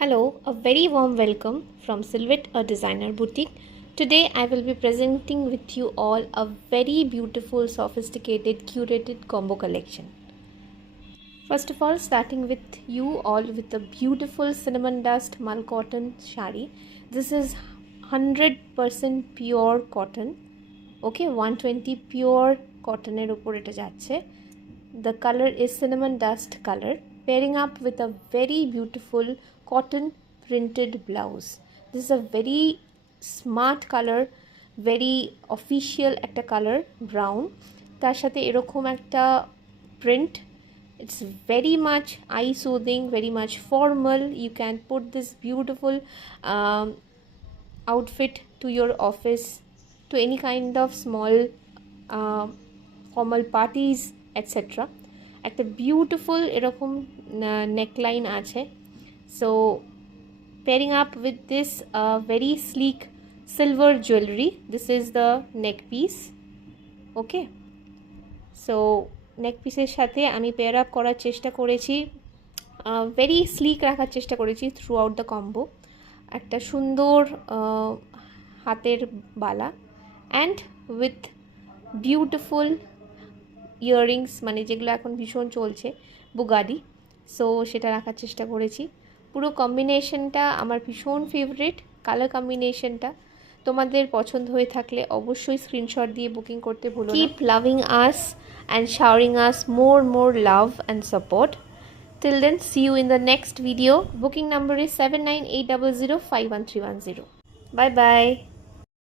Hello, a very warm welcome from Silhouette, a designer boutique. Today I will be presenting with you all a very beautiful, sophisticated, curated combo collection. First of all, starting with you all with a beautiful cinnamon dust mal cotton shari. This is 100% pure cotton. Okay, 120 pure cotton er upor eta jacche. The color is cinnamon dust color, pairing up with a very beautiful cotton printed blouse. This is a very smart color, very official একটা color, brown. তার সাথে এরকম একটা print. It's very much eye soothing, very much formal. You can put this beautiful outfit to your office, to any kind of small formal parties, etc. একটা বিউটিফুল এরকম নেকলাইন আছে. So pairing up with this very sleek silver jewelry. This is the neck piece. Okay, so neck পিসের সাথে আমি pair up করার চেষ্টা করেছি, very slick রাখার চেষ্টা করেছি থ্রু আউট দ্য কম্বো. একটা সুন্দর হাতের বালা অ্যান্ড উইথ বিউটিফুল ইয়াররিংস, মানে যেগুলো এখন ভীষণ চলছে বুগাডি, সো সেটা রাখার চেষ্টা করেছি. পুরো কম্বিনেশনটা আমার ভীষণ ফেভারিট. কালার কম্বিনেশনটা তোমাদের পছন্দ হয়ে থাকলে অবশ্যই স্ক্রিনশট দিয়ে বুকিং করতে ভুলো না. Keep loving us and showering us more love and support. Till then, see you in the next video. Booking number is 7980051310. Bye bye.